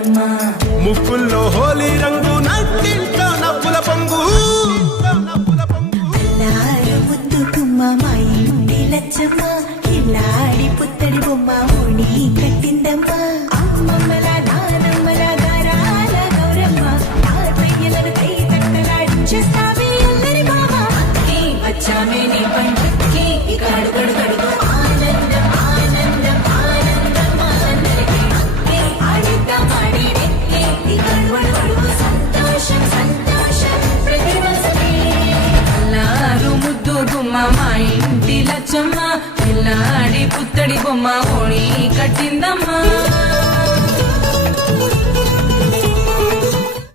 కట్టిందమ్మ ముక్కుల్లో హోలీ రంగు నట్టింట్లో నవ్వుల పొంగు అల్లారు ముద్దు గుమ్మ మా ఇంటి లచ్చమ్మ ఇల్లాడి పుత్తడి బొమ్మ ఓణి కట్టిందమ్మ అమ్మమ్మల నానమ్మల గారాల గౌరమ్మ తాతయ్యలను కై తట్టలాడించేస్తావే అల్లరి బావ అక్కి వచ్చామే నీ పండుక్కి ఇక అడుగడు గడుగు ఆనందం ఆనందం ఆనందం అందరికీ అక్కి ఆడిద్దాం ఆడిడెక్కి ఇక అడుగడు గడుగు సంతోషం సంతోషం ప్రతి మనసుకి అల్లారు ముద్దు గుమ్మ మా ఇంటి లచ్చమ్మ పిల్లాడి పుత్తడి బొమ్మ ఓణి కట్టిందమ్మ